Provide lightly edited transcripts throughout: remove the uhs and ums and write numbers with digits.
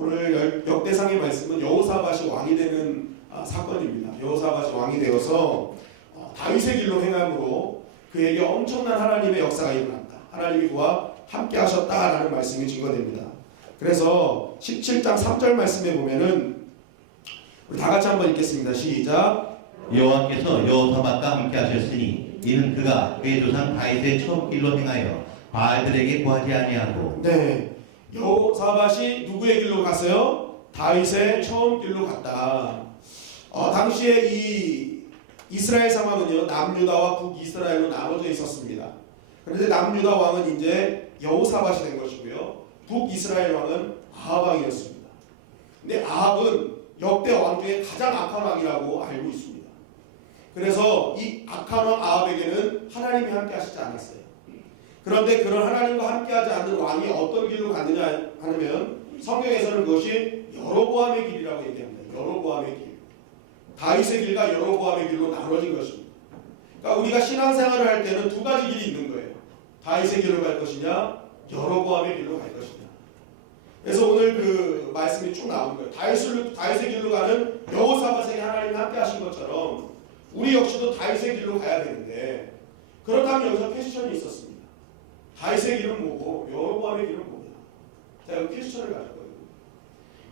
오늘 역대상의 말씀은 여호사밧이 왕이 되는 사건입니다. 여호사밧이 왕이 되어서 다윗의 길로 행함으로 그에게 엄청난 하나님의 역사가 일어났다. 하나님이 그와 함께 하셨다라는 말씀이 증거됩니다. 그래서 17장 3절 말씀에 보면은 우리 다 같이 한번 읽겠습니다. 시작. 여호와께서 여호사밧과 함께 하셨으니 이는 그가 그의 조상 다윗의 처음 길로 행하여 바알들에게 구하지 아니하고. 네, 여호사밧이 누구의 길로 갔어요? 다윗의 처음 길로 갔다. 당시에 이 이스라엘 상황은요, 남유다와 북이스라엘로 나눠져 있었습니다. 그런데 남유다 왕은 이제 여호사밧이 된 것이고요, 북이스라엘 왕은 아합 왕이었습니다. 근데 아합은 역대 왕 중에 가장 악한 왕이라고 알고 있습니다. 그래서 이 악한 왕 아합에게는 하나님이 함께 하시지 않았어요. 그런데 그런 하나님과 함께하지 않는 왕이 어떤 길로 갔느냐 하면 성경에서는 그것이 여로보암의 길이라고 얘기합니다. 여로보암의 길. 다윗의 길과 여로보암의 길로 나눠진 것입니다. 그러니까 우리가 신앙생활을 할 때는 두 가지 길이 있는 거예요. 다윗의 길로 갈 것이냐, 여로보암의 길로 갈 것이냐. 그래서 오늘 그 말씀이 쭉 나온 거예요. 다윗의 길로 가는 여호사밧에게 하나님이 함께 하신 것처럼 우리 역시도 다윗의 길로 가야 되는데, 그렇다면 여기서 퀘스천이 있었습니다. 다윗의 길은 뭐고 여로보암의 길은 뭐냐. 제가 그 퀘스천을 가졌거든요.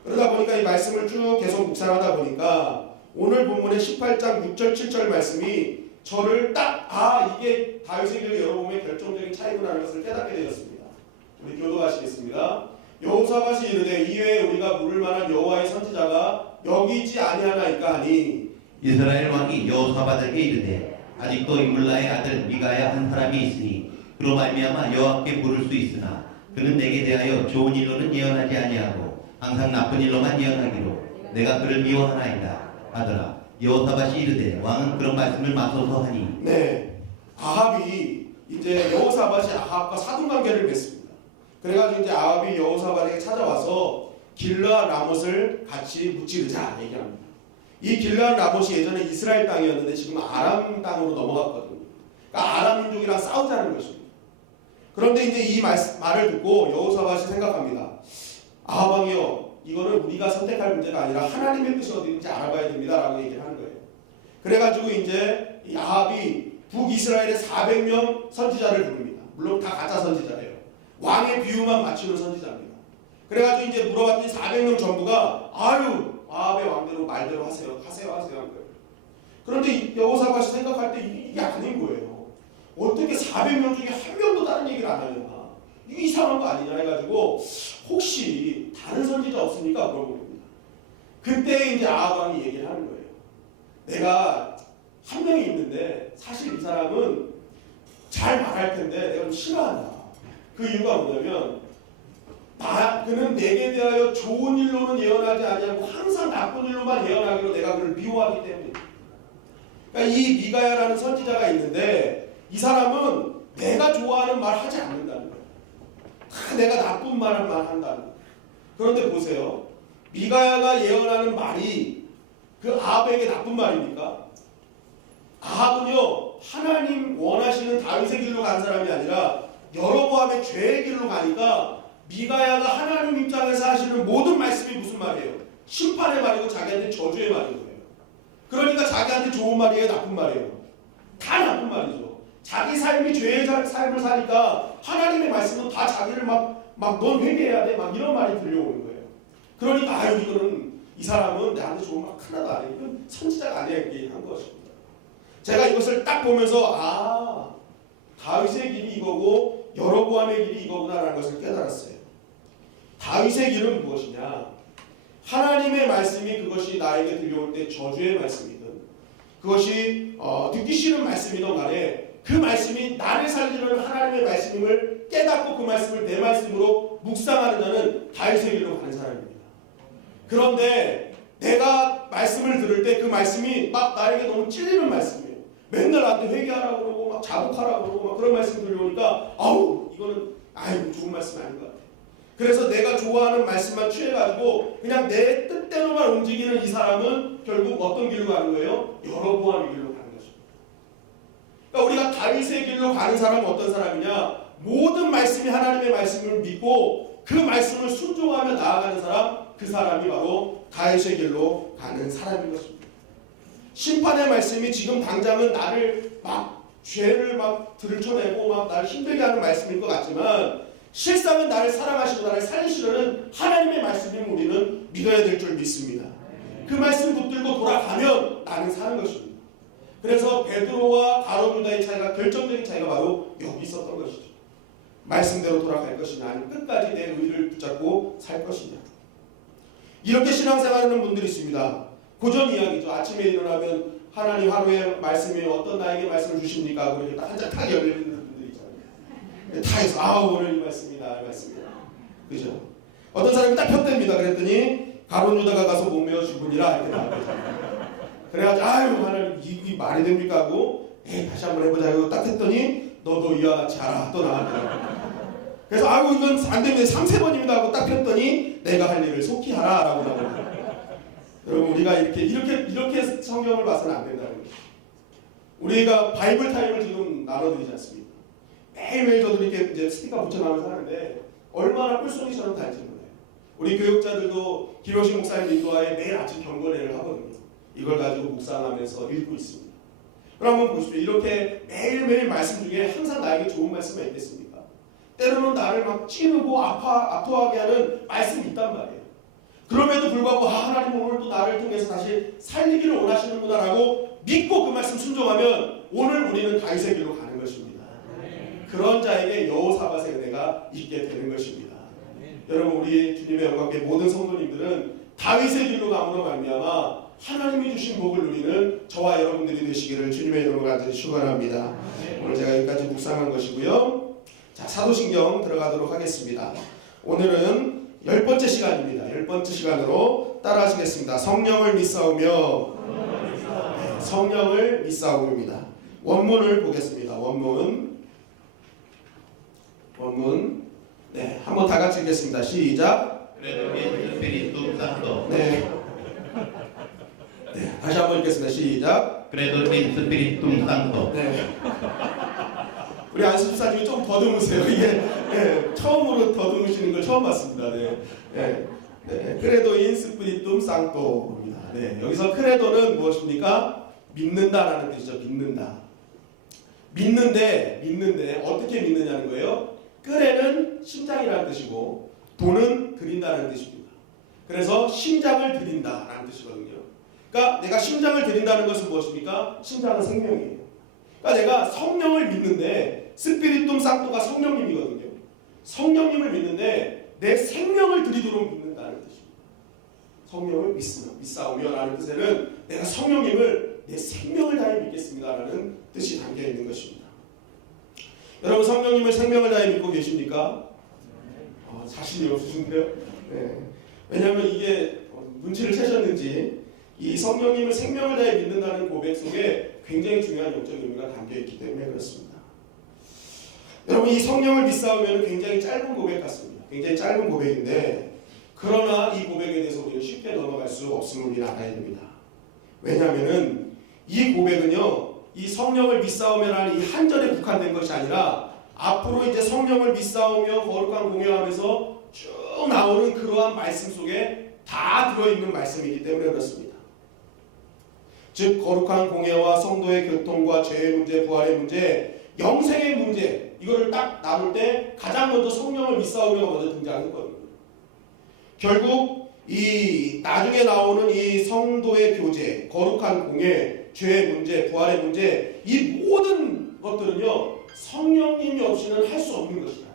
그러다 보니까 이 말씀을 쭉 계속 묵상하다 보니까 오늘 본문의 18장 6절 7절 말씀이 저를 딱 이게 다윗의 길과 여로보암의 결정적인 차이구나라는 것을 깨닫게 되었습니다. 우리 교도하시겠습니다. 여호사밧이 이르되 이외에 우리가 물을 만한 여호와의 선지자가 여기 있지 아니하나이까 하니. 이스라엘 왕이 여호사밧에게 이르되 아직도 임물라의 아들 미가야 한 사람이 있으니 그로 말미암아 여호와께 부를 수 있으나 그는 내게 대하여 좋은 일로는 예언하지 아니하고 항상 나쁜 일로만 예언하기로 내가 그를 미워하나이다 하더라. 여호사밧이 이르되 왕은 그런 말씀을 마소서 하니. 네, 아합이 이제 여호사밧이 아합과 사돈관계를 맺습니다. 그래가지고 이제 아합이 여호사밧에게 찾아와서 길르앗 라못을 같이 무찌르자 얘기합니다. 이 길르앗 라못이 예전에 이스라엘 땅이었는데 지금 아람 땅으로 넘어갔거든요. 그러니까 아람 민족이랑 싸우자는 것입니다. 그런데 이제 이 말을 듣고 여호사밧이 생각합니다. 아합 왕이요, 이거는 우리가 선택할 문제가 아니라 하나님의 뜻이 어디인지 알아봐야 됩니다라고 얘기를 하는 거예요. 그래가지고 이제 이 아합이 북이스라엘의 400명 선지자를 부릅니다. 물론 다 가짜 선지자예요. 왕의 비유만 맞추는 선지자입니다. 그래가지고 이제 물어봤더니 400명 전부가 아합의 왕대로 말대로 하세요 한 거예요. 그런데 여호사밧이 생각할 때 이게 아닌 거예요. 어떻게 400명 중에 한 명도 다른 얘기를 안 하냐, 이게 이상한 거 아니냐 해가지고 혹시 다른 선지자 없습니까? 물어봅니다. 그때 이제 아합 왕이 얘기를 하는 거예요. 내가 한 명이 있는데 사실 이 사람은 잘 말할 텐데 내가 좀 싫어한다. 그 이유가 뭐냐면 그는 내게 대하여 좋은 일로는 예언하지 아니하고 항상 나쁜 일로만 예언하기로 내가 그를 미워하기 때문이다. 그러니까 이 미가야라는 선지자가 있는데 이 사람은 내가 좋아하는 말 하지 않는다는 거예요. 다 내가 나쁜 말만 한다는 거예요. 그런데 보세요. 미가야가 예언하는 말이 그 아합에게 나쁜 말입니까? 아합은요, 하나님 원하시는 다윗의 길로 간 사람이 아니라 여로보암의 죄의 길로 가니까 미가야가 하나님 입장에서 하시는 모든 말씀이 무슨 말이에요? 심판의 말이고 자기한테 저주의 말인 거예요. 그러니까 자기한테 좋은 말이에요, 나쁜 말이에요? 다 나쁜 말이죠. 자기 삶이 죄의 삶을 사니까 하나님의 말씀은 다 자기를 넌 회개해야 돼, 이런 말이 들려오는 거예요. 그러니까 이거는 이 사람은 나한테 좋은 말 하나도 안 해. 이건 선지자가 아니야, 이렇게 한 것입니다. 제가 이것을 딱 보면서 다윗의 길이 이거고 여로보암의 길이 이거구나라는 것을 깨달았어요. 다윗의 길은 무엇이냐? 하나님의 말씀이 그것이 나에게 들려올 때 저주의 말씀이든 그것이 듣기 싫은 말씀이든 간에 그 말씀이 나를 살리는 하나님의 말씀임을 깨닫고 그 말씀을 내 말씀으로 묵상하는 자는 다윗의 길로 가는 사람입니다. 그런데 내가 말씀을 들을 때 그 말씀이 나에게 너무 찔리는 말씀이에요. 맨날 나한테 회개하라고 그러고 자복하라고 그러고 그런 말씀 들려오니까 이거는 좋은 말씀이 아닌 것 같아요. 그래서 내가 좋아하는 말씀만 취해가지고 그냥 내 뜻대로만 움직이는 이 사람은 결국 어떤 길로 가는 거예요? 여로보암의 길로 가는 것입니다. 그러니까 우리가 다윗의 길로 가는 사람은 어떤 사람이냐? 모든 말씀이 하나님의 말씀을 믿고 그 말씀을 순종하며 나아가는 사람, 그 사람이 바로 다윗의 길로 가는 사람인 것입니다. 심판의 말씀이 지금 당장은 나를 막 죄를 막 들춰내고 막 나를 힘들게 하는 말씀일 것 같지만 실상은 나를 사랑하시고 나를 살리시려는 하나님의 말씀임을 우리는 믿어야 될 줄 믿습니다. 그 말씀 붙들고 돌아가면 나는 사는 것입니다. 그래서 베드로와 가룟 유다의 차이가, 결정적인 차이가 바로 여기 있었던 것이죠. 말씀대로 돌아갈 것이냐, 아니면 끝까지 내 의를 붙잡고 살 것이냐. 이렇게 신앙생활하는 분들이 있습니다. 고전 이야기죠. 아침에 일어나면 하나님 하루에 말씀이 어떤 나에게 말씀을 주십니까? 그렇게 딱 한 장 딱 열리는 분들이 있잖아요. 다 해서 오늘 이 말씀이다, 이 말씀이다. 그죠? 어떤 사람이 딱 폈답니다. 그랬더니 가룟 유다가 가서 못 메어 죽으니라 이렇게 나왔거든요. 그래가지고 하나님 이 말이 됩니까 하고 다시 한번 해보자 하고 딱 했더니 너도 이와 같이 하라 또 나왔더라고요. 그래서 이건 안 됩니다. 3-4번입니다 하고 딱 폈더니 내가 할 일을 속히 하라 라고 나옵니다. 여러분 우리가 이렇게 성경을 봐서는 안 된다는 거예요. 우리가 바이블 타임을 지금 나눠드리지 않습니까? 매일매일 저도 이렇게 이제 스티커 붙여가면서 하는데 얼마나 꿀송이처럼 달지 몰라요. 우리 교육자들도 김효식 목사님 인도하에 매일 아침 경건회를 하거든요. 이걸 가지고 묵상하면서 읽고 있습니다. 그럼 한번 보십시오. 이렇게 매일매일 말씀 중에 항상 나에게 좋은 말씀이 있겠습니까? 때로는 나를 막 찌르고 아파하게 하는 말씀이 있단 말이에요. 그럼에도 불구하고 하나님 오늘 또 나를 통해서 다시 살리기를 원하시는구나 라고 믿고 그 말씀 순종하면 오늘 우리는 다윗의 길로 가는 것입니다. 그런 자에게 여호사밧의 은혜가 있게 되는 것입니다. 여러분 우리 주님의 영광께 모든 성도님들은 다윗의 길로 가므로 말미암아 하나님이 주신 복을 누리는 저와 여러분들이 되시기를 주님의 이름으로 간절히 축원합니다. 오늘 제가 여기까지 묵상한 것이고요. 자, 사도신경 들어가도록 하겠습니다. 오늘은 10번째 시간입니다. 10번째 시간으로 따라하시겠습니다. 성령을 믿사오며 성령을 믿사오입니다. 원문을 보겠습니다. 원문 네, 한번 다 같이 읽겠습니다. 시작. 네. 네, 다시 한번 읽겠습니다. 시작. 네. 우리 안수집사님이 좀 더듬으세요. 이게 처음으로 더듬으시는 걸 처음 봤습니다. 네. 크레도 인 스피리툼 상토입니다. 네, 여기서 크레도는 무엇입니까? 믿는다라는 뜻이죠. 믿는데 어떻게 믿느냐는 거예요. 크레는 심장이라는 뜻이고 도는 드린다는 뜻입니다. 그래서 심장을 드린다라는 뜻이거든요. 그러니까 내가 심장을 드린다는 것은 무엇입니까? 심장은 생명이에요. 그러니까 내가 성령을 믿는데 스피리툼 상토가 성령님이거든요. 성령님을 믿는데 내 생명을 드리도록 믿는다는 뜻입니다. 성령을 믿사오며라는 뜻에는 내가 성령님을 내 생명을 다해 믿겠습니다라는 뜻이 담겨 있는 것입니다. 여러분 성령님을 생명을 다해 믿고 계십니까? 자신이 없으신데요. 네. 왜냐하면 이게 눈치를 채셨는지 이 성령님을 생명을 다해 믿는다는 고백 속에 굉장히 중요한 영적 의미가 담겨 있기 때문에 그렇습니다. 여러분 이 성령을 믿사오면 굉장히 짧은 고백 같습니다. 굉장히 짧은 고백인데 그러나 이 고백에 대해서 우리는 쉽게 넘어갈 수 없음을 우리는 알아야 됩니다. 왜냐하면 이 고백은요 이 성령을 믿사오며라는 이 한 절에 국한된 것이 아니라 앞으로 이제 성령을 믿사오며 거룩한 공유하면서 쭉 나오는 그러한 말씀 속에 다 들어있는 말씀이기 때문에 그렇습니다. 즉 거룩한 공예와 성도의 교통과 죄의 문제, 부활의 문제, 영생의 문제 이거를 딱 나눌 때 가장 먼저 성령을 믿사오며가 먼저 등장했거든요. 결국 이 나중에 나오는 이 성도의 교제, 거룩한 공예, 죄의 문제, 부활의 문제 이 모든 것들은요 성령님이 없이는 할 수 없는 것이다.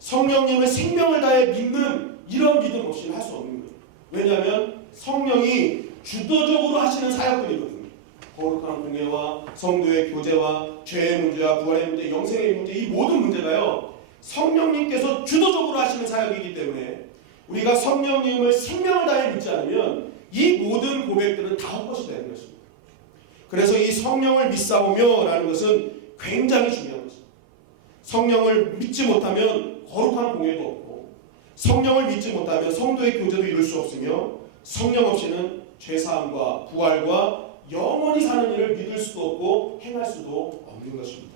성령님을 생명을 다해 믿는 이런 믿음 없이는 할 수 없는 거예요. 왜냐하면 성령이 주도적으로 하시는 사역들이거든요. 거룩한 공예와 성도의 교제와 죄의 문제와 부활의 문제, 영생의 문제 이 모든 문제가요 성령님께서 주도적으로 하시는 사역이기 때문에 우리가 성령님을 생명을 다해 믿지 않으면 이 모든 고백들은 다 헛것이 되는 것입니다. 그래서 이 성령을 믿사오며 라는 것은 굉장히 중요한 것입니다. 성령을 믿지 못하면 거룩한 공예도 없고 성령을 믿지 못하면 성도의 교제도 이룰 수 없으며 성령 없이는 죄사함과 부활과 영원히 사는 일을 믿을 수도 없고 행할 수도 없는 것입니다.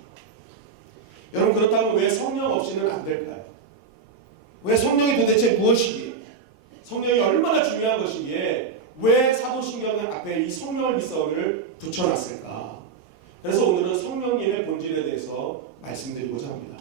여러분 그렇다면 왜 성령 없이는 안 될까요? 왜 성령이 도대체 무엇이기에? 성령이 얼마나 중요한 것이기에 왜 사도신경 앞에 이 성령을 믿사오를 붙여놨을까? 그래서 오늘은 성령님의 본질에 대해서 말씀드리고자 합니다.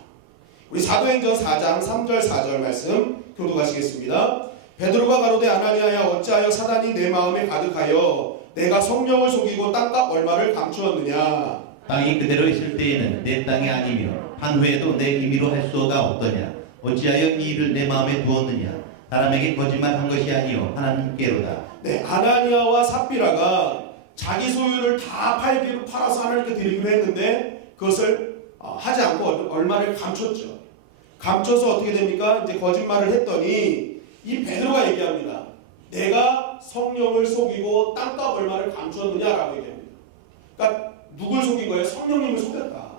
우리 사도행전 4장 3절 4절 말씀 교독하시겠습니다. 베드로가 가로되 아나니아야 어찌하여 사단이 내 마음에 가득하여 내가 성령을 속이고 땅값 얼마를 감추었느냐. 땅이 그대로 있을 때에는 내 땅이 아니며 한 후에도 내 임의로 할 수가 없더냐. 어찌하여 이 일을 내 마음에 두었느냐. 사람에게 거짓말한 것이 아니요 하나님께로다. 네, 아나니아와 삽비라가 자기 소유를 다 팔아서 하나님께 드리기로 했는데 그것을 하지 않고 얼마를 감췄죠. 감춰서 어떻게 됩니까? 이제 거짓말을 했더니 이 베드로가 얘기합니다. 내가 성령을 속이고 땅값 얼마를 감추었느냐라고 얘기합니다. 그러니까 누굴 속인 거예요? 성령님을 속였다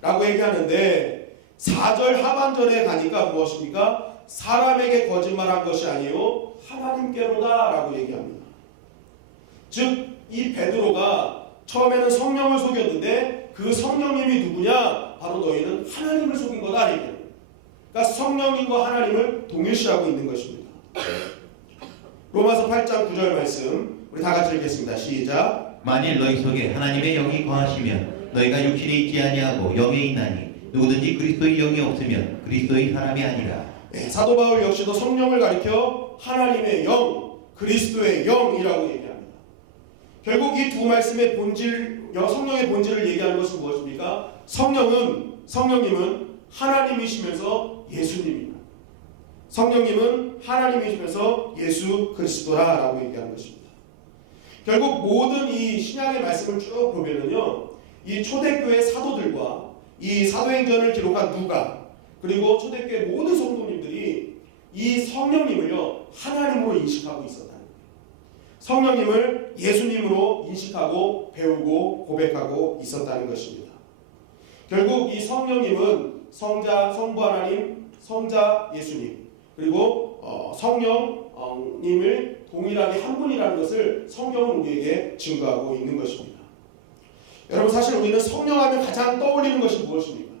라고 얘기하는데 4절 하반절에 가니까 무엇입니까? 사람에게 거짓말한 것이 아니요 하나님께로다 라고 얘기합니다. 즉 이 베드로가 처음에는 성령을 속였는데 그 성령님이 누구냐? 바로 너희는 하나님을 속인 거다 얘기합니다. 그러니까 성령님과 하나님을 동일시하고 있는 것입니다. 로마서 8장 9절 말씀 우리 다 같이 읽겠습니다. 시작. 만일 너희 속에 하나님의 영이 거하시면 너희가 육신에 있지 아니하고 영에 있나니 누구든지 그리스도의 영이 없으면 그리스도의 사람이 아니라. 네, 사도 바울 역시도 성령을 가리켜 하나님의 영, 그리스도의 영이라고 얘기합니다. 결국 이 두 말씀의 본질, 성령의 본질을 얘기하는 것은 무엇입니까? 성령님은 하나님이시면서 예수님입니다. 성령님은 하나님이시면서 예수 그리스도라라고 얘기하는 것입니다. 결국 모든 이 신약의 말씀을 쭉 보면은요, 이 초대교회 사도들과 이 사도행전을 기록한 누가 그리고 초대교회 모든 성도님들이 이 성령님을요 하나님으로 인식하고 있었다는 거예요. 성령님을 예수님으로 인식하고 배우고 고백하고 있었다는 것입니다. 결국 이 성령님은 성부 하나님, 성자 예수님 그리고 성령님을 동일하게 한 분이라는 것을 성경은 우리에게 증거하고 있는 것입니다. 여러분 사실 우리는 성령하면 가장 떠올리는 것이 무엇입니까?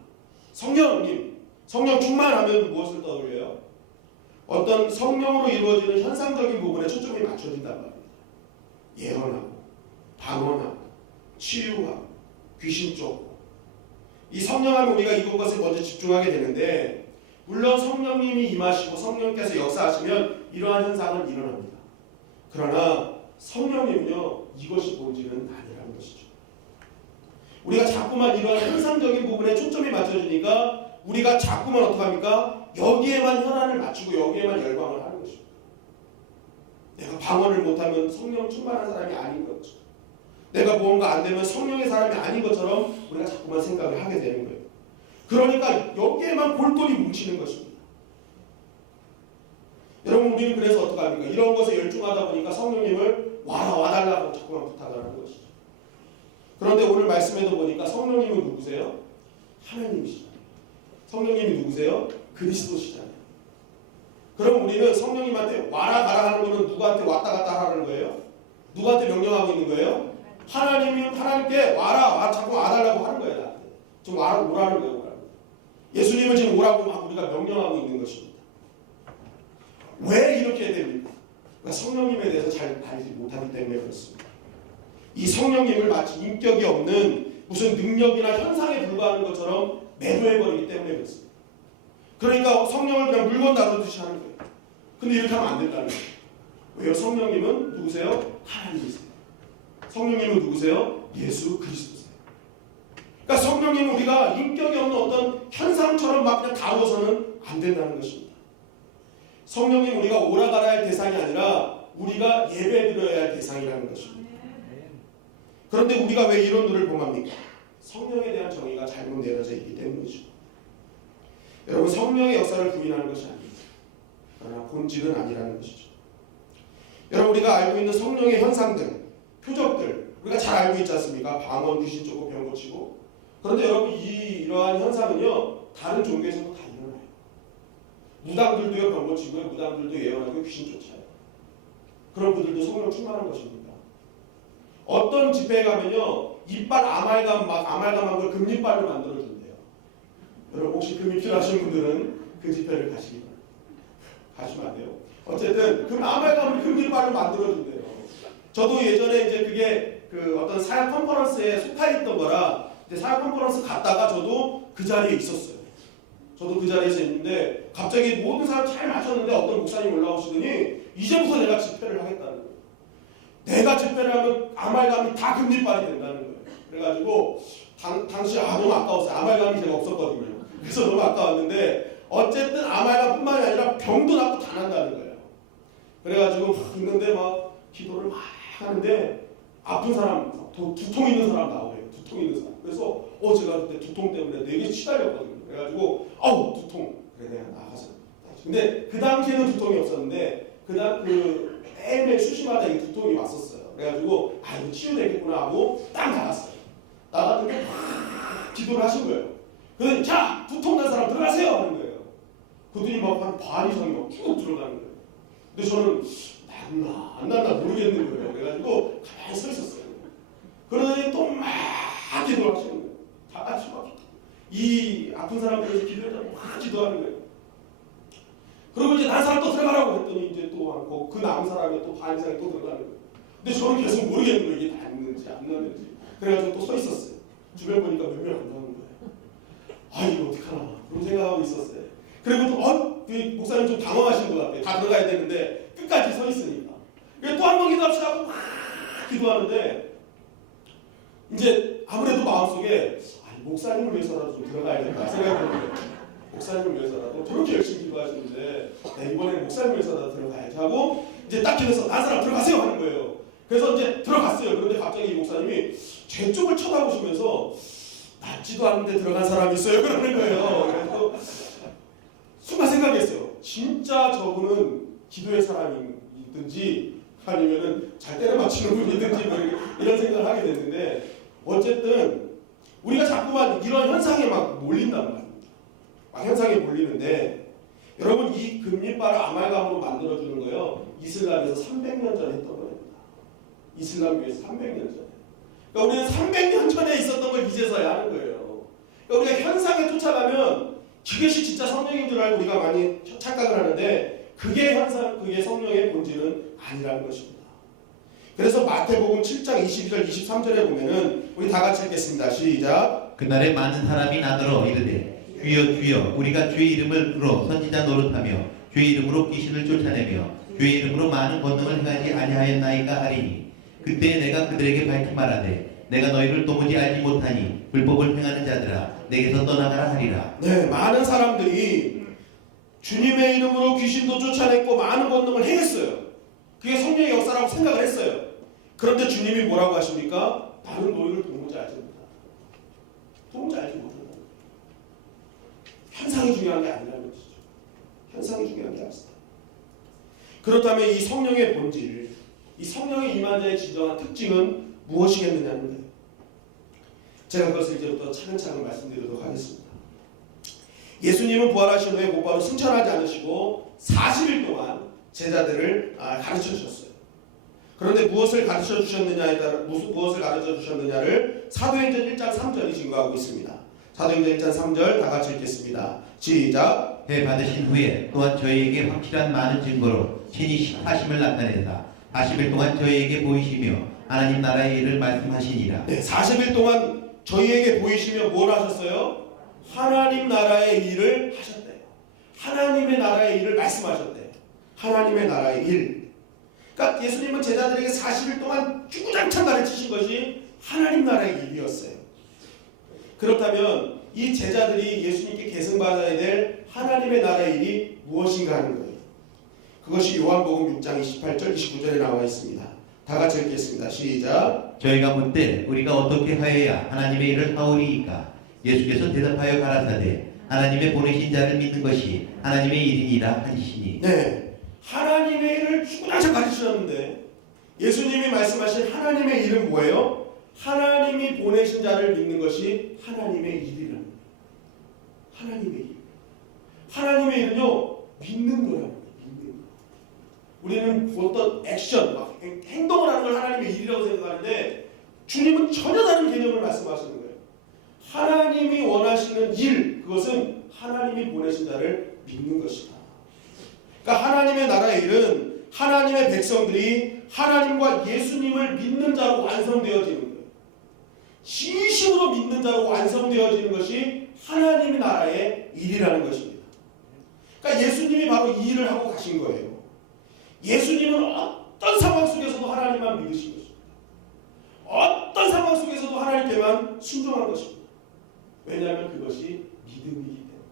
성령님, 성령 충만하면 무엇을 떠올려요? 어떤 성령으로 이루어지는 현상적인 부분에 초점이 맞춰진단 말입니다. 예언하고 방언하고 치유하고 귀신 쫓고 이 성령하면 우리가 이것에 먼저 집중하게 되는데 물론 성령님이 임하시고 성령께서 역사하시면 이러한 현상은 일어납니다. 그러나 성령님은요 이것이 본질은 아니라는 것이죠. 우리가 자꾸만 이러한 현상적인 부분에 초점이 맞춰지니까 우리가 자꾸만 어떡합니까? 여기에만 혈안을 맞추고 여기에만 열광을 하는 것입니다. 내가 방언을 못하면 성령 충만한 사람이 아닌 거죠. 내가 무언가 안 되면 성령의 사람이 아닌 것처럼 우리가 자꾸만 생각을 하게 되는 거예요. 그러니까 여기에만 골똘히 뭉치는 것입니다. 여러분 우리는 그래서 어떡합니까? 이런 것에 열중하다 보니까 성령님을 와달라고 자꾸만 부탁을 하는 것이죠. 그런데 오늘 말씀에도 보니까 성령님은 누구세요? 하나님이시잖아요. 성령님이 누구세요? 그리스도시잖아요. 그럼 우리는 성령님한테 와라 가라 하는 거는 누구한테 왔다 갔다 하는 거예요? 누구한테 명령하고 있는 거예요? 하나님께 자꾸 와달라고 하는 거예요. 나한테. 좀 오라는 거예요. 오라는. 예수님은 지금 오라고 막 우리가 명령하고 있는 것입니다. 왜 이렇게 됩니까? 그러니까 성령님에 대해서 잘 알지 못하기 때문에 그렇습니다. 이 성령님을 마치 인격이 없는 무슨 능력이나 현상에 불과하는 것처럼 매도해버리기 때문에 그렇습니다. 그러니까 성령을 그냥 물건 다루듯이 하는 거예요. 근데 이렇게 하면 안 된다는 거예요. 왜요? 성령님은 누구세요? 하나님이세요. 성령님은 누구세요? 예수 그리스도세요. 그러니까 성령님은 우리가 인격이 없는 어떤 현상처럼 막 그냥 다루어서는 안 된다는 것입니다. 성령님 우리가 오라가라 할 대상이 아니라 우리가 예배드려야 할 대상이라는 것입니다. 그런데 우리가 왜 이런 눈을 봉합니까? 성령에 대한 정의가 잘못 내려져 있기 때문이죠. 여러분 성령의 역사를 부인하는 것이 아닙니다. 그러나 본질은 아니라는 것이죠. 여러분 우리가 알고 있는 성령의 현상들, 표적들 우리가 잘 알고 있지 않습니까? 방언, 귀신 쫓고 병 고치고. 그런데 여러분 이러한 현상은요 다른 종교에서도 다 일어나요. 무당들도요 병 고치고요, 무당들도 예언하고 귀신 쫓아요. 그런 분들도 성령 충만한 것입니다. 어떤 집회에 가면요 이빨 아말감한 걸 금이빨로 만들어준대요. 여러분 혹시 금이 필요하신 분들은 그 집회를 가시기 바랍니다. 가시면 안 돼요. 어쨌든 그 아말감을 금밀발로 만들어준대요. 저도 예전에 이제 그게 그 어떤 사역 컨퍼런스에 속해 있던 거라 이제 사역 컨퍼런스 갔다가 저도 그 자리에 있었어요. 저도 그 자리에서 있는데 갑자기 모든 사람 잘 마셨는데 어떤 목사님 올라오시더니 이제부터 내가 집회를 하겠다는 거예요. 내가 집회를 하면 아말감이 다 금리빨이 된다는 거예요. 그래가지고 당시 너무 아까웠어요. 아말감이 제가 없었거든요. 그래서 너무 아까웠는데 어쨌든 아말감뿐만이 아니라 병도 낫고 다 난다는 거예요. 그래가지고 막 있는데 막 기도를 막 하는데 아픈 사람, 두통 있는 사람 나오래요. 두통 있는 사람. 그래서 제가 그때 두통 때문에 되게 시달렸거든요. 그래가지고 두통. 그래 내가 나가서. 근데 그 당시에는 두통이 없었는데 매일매일 수시마다 이 두통이 왔었어요. 그래가지고 이거 치유되겠구나 하고 딱 나갔어요. 나갔는데 막 기도를 하신 거예요. 그래서 자 두통 난 사람 들어가세요 하는 거예요. 그들이 막 한 반 이상이 막 쭉 들어가는 거예요. 근데 저는 났나 안 났나 모르겠는 거예요. 그래가지고 가만히 서 있었어요. 그러더니 또 막 기도를 하시는 거예요. 다 같이 막 이 아픈 사람들에서 기도를 막 기도하는 거예요. 그리고 이제 다른 사람 또 들어가라고 했더니 이제 또 그 남은 사람이 또 반 이상이 또 들어가는 거예요. 근데 저는 계속 모르겠는 거예요. 이게 났는지 안 났는지. 그래가지고 또 서 있었어요. 주변 보니까 몇 명 안 나오는 거예요. 이거 어떡하나 그런 생각하고 있었어요. 그리고 또 그 목사님 좀 당황하신 것 같아요. 다 들어가야 되는데 끝까지 서 있으니까. 그래서 또 한 번 기도합시다 하고 막 기도하는데 이제 아무래도 마음속에 목사님을 위해서라도 좀 들어가야겠다 생각이 드는 거예요. 목사님을 위해서라도 저렇게 열심히 기도하시는데 이번에 목사님을 위해서라도 들어가야지 하고 이제 딱 기도해서 난 사람 들어가세요 하는 거예요. 그래서 이제 들어갔어요. 그런데 갑자기 이 목사님이 제 쪽을 쳐다보시면서 낫지도 않는데 들어간 사람이 있어요 그러는 거예요. 그래서 순간 생각했어요. 진짜 저분은 기도의 사람이든지 아니면은 잘 때려 맞추는 분이든지 뭐 이런 생각을 하게 됐는데 어쨌든 우리가 자꾸만 이런 현상에 막 몰린단 말입니다. 막 현상에 몰리는데 여러분 이 금리빨을 아말감으로 만들어주는 거요. 이슬람에서 300년 전에 했던 겁니다. 이슬람교에서 300년 전에. 그러니까 우리는 300년 전에 있었던 걸 이제서야 하는 거예요. 그러니까 우리가 현상에 쫓아가면 그것이 진짜 성령인 줄 알고 우리가 많이 착각을 하는데 그게 성령의 본질은 아니라는 것입니다. 그래서 마태복음 7장 22절 23절에 보면은 우리 다 같이 읽겠습니다. 시작. 그날에 많은 사람이 나더러 이르되 주여 주여 우리가 주의 이름으로 선지자 노릇하며 주의 이름으로 귀신을 쫓아내며 주의 이름으로 많은 권능을 행하지 아니하였나이까 하리니 그때 내가 그들에게 밝히 말하되 내가 너희를 도무지 알지 못하니 불법을 행하는 자들아 내게서 떠나가라 하리라. 네, 많은 사람들이 주님의 이름으로 귀신도 쫓아냈고 많은 권능을 행했어요. 그게 성령의 역사라고 생각을 했어요. 그런데 주님이 뭐라고 하십니까? 나는 너희를 도무지 알지 못한다. 도무지 알지 못한다. 현상이 중요한 게 아니라는 것이죠. 현상이 중요한 게 아닙니다. 그렇다면 이 성령의 본질, 이 성령의 임한 자의 진정한 특징은 무엇이겠느냐는 거예요. 제가 그것을 이제부터 차근차근 말씀드리도록 하겠습니다. 예수님은 부활하신 후에 곧바로 승천하지 않으시고 40일 동안 제자들을 가르쳐 주셨어요. 그런데 무엇을 가르쳐 주셨느냐에 따라 무엇을 가르쳐 주셨느냐를 사도행전 1장 3절이 증거하고 있습니다. 사도행전 1장 3절 다 같이 읽겠습니다. 시작. 회 받으신 후에 또한 저희에게 확실한 많은 증거로 친히 하심을 나타낸다. 40일 동안 저희에게 보이시며 하나님 나라의 일을 말씀하시니라. 네, 40일 동안 저희에게 보이시며 뭘 하셨어요? 하나님 나라의 일을 하셨대요. 하나님의 나라의 일을 말씀하셨대요. 하나님의 나라의 일. 그러니까 예수님은 제자들에게 40일 동안 주구장창 가르치신 것이 하나님 나라의 일이었어요. 그렇다면 이 제자들이 예수님께 계승받아야 될 하나님의 나라의 일이 무엇인가 하는 거예요. 그것이 요한복음 6장 28절 29절에 나와 있습니다. 다 같이 읽겠습니다. 시작. 저희가 묻되 우리가 어떻게 하여야 하나님의 일을 하오리이까? 예수께서 대답하여 가라사대 하나님의 보내신 자를 믿는 것이 하나님의 일이니라 하시니. 네, 하나님의 일을 주구장창 가르치셨는데 예수님이 말씀하신 하나님의 일은 뭐예요? 하나님이 보내신 자를 믿는 것이 하나님의 일이라는 거예요. 하나님의 일. 하나님의 일은요, 믿는 거라는 거예요. 믿는 거. 우리는 어떤 액션, 막 행동을 하는 걸 하나님의 일이라고 생각하는데 주님은 전혀 다른 개념을 말씀하시는 거예요. 하나님이 원하시는 일, 그것은 하나님이 보내신 자를 믿는 것이다. 그러니까 하나님의 나라의 일은 하나님의 백성들이 하나님과 예수님을 믿는 자로 완성되어지는 거예요. 진심으로 믿는 자로 완성되어지는 것이 하나님의 나라의 일이라는 것입니다. 그러니까 예수님이 바로 이 일을 하고 가신 거예요. 예수님은 어떤 상황 속에서도 하나님만 믿으신 것입니다. 어떤 상황 속에서도 하나님께만 순종한 것입니다. 왜냐하면 그것이 믿음이기 때문에.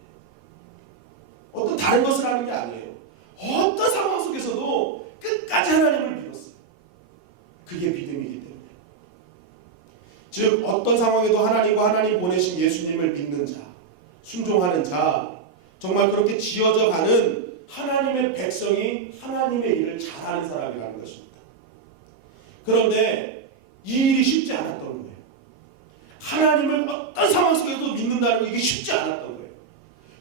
어떤 다른 것을 하는 게 아니에요. 어떤 상황 속에서도 끝까지 하나님을 믿었어요. 그게 믿음이기 때문에. 즉 어떤 상황에도 하나님과 하나님 보내신 예수님을 믿는 자, 순종하는 자, 정말 그렇게 지어져 가는 하나님의 백성이 하나님의 일을 잘하는 사람이라는 것입니다. 그런데 이 일이 쉽지 않았던 거예요. 하나님을 어떤 상황 속에도 믿는다는 게 쉽지 않았던 거예요.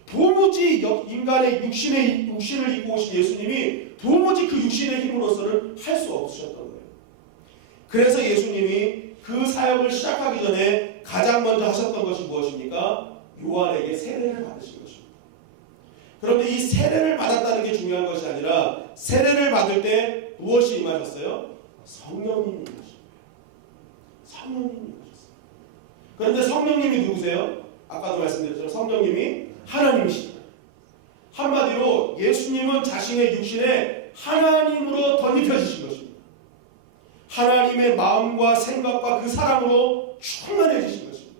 도무지 인간의 육신을 입고 오신 예수님이 도무지 그 육신의 힘으로서는 할 수 없으셨던 거예요. 그래서 예수님이 그 사역을 시작하기 전에 가장 먼저 하셨던 것이 무엇입니까? 요한에게 세례를 받으신 것입니다. 그런데 이 세례를 받았다는 게 중요한 것이 아니라 세례를 받을 때 무엇이 임하셨어요? 성령님이 임하신 거예요. 성령님이 임하셨어요. 그런데 성령님이 누구세요? 아까도 말씀드렸지만 성령님이 하나님이시다. 한마디로 예수님은 자신의 육신에 하나님으로 덧입혀지신 것입니다. 하나님의 마음과 생각과 그 사랑으로 충만해지신 것입니다.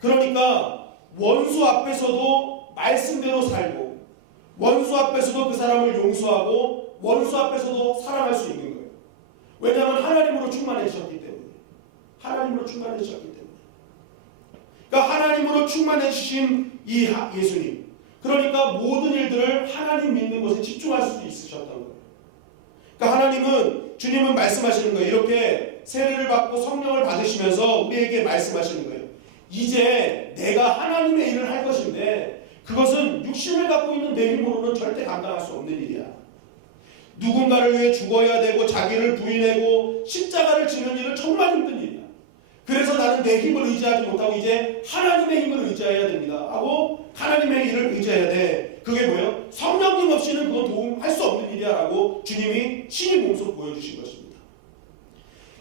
그러니까 원수 앞에서도 말씀대로 살고 원수 앞에서도 그 사람을 용서하고 원수 앞에서도 사랑할 수 있는 거예요. 왜냐하면 하나님으로 충만해지셨기 때문에. 하나님으로 충만해지셨기 때문에. 그러니까 하나님으로 충만해지신 이 예수님, 그러니까 모든 일들을 하나님 믿는 것에 집중할 수 있으셨던 거예요. 그러니까 하나님은, 주님은 말씀하시는 거예요. 이렇게 세례를 받고 성령을 받으시면서 우리에게 말씀하시는 거예요. 이제 내가 하나님의 일을 할 것인데 그것은 육신을 갖고 있는 내 힘으로는 절대 감당할 수 없는 일이야. 누군가를 위해 죽어야 되고 자기를 부인하고 십자가를 지는 일은 정말 힘든 일이야. 그래서 나는 내 힘을 의지하지 못하고 이제 하나님의 힘을 의지해야 됩니다 하고 하나님의 일을 의지해야 돼. 그게 뭐예요? 성령님 없이는 그건 도움할 수 없는 일이야 라고 주님이 친히 몸소 보여주신 것입니다.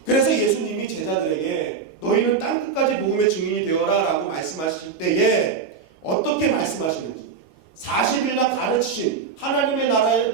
그래서 예수님이 제자들에게 너희는 땅끝까지 복음의 증인이 되어라 라고 말씀하실 때에 어떻게 말씀하시는지 40일간 가르치신 하나님의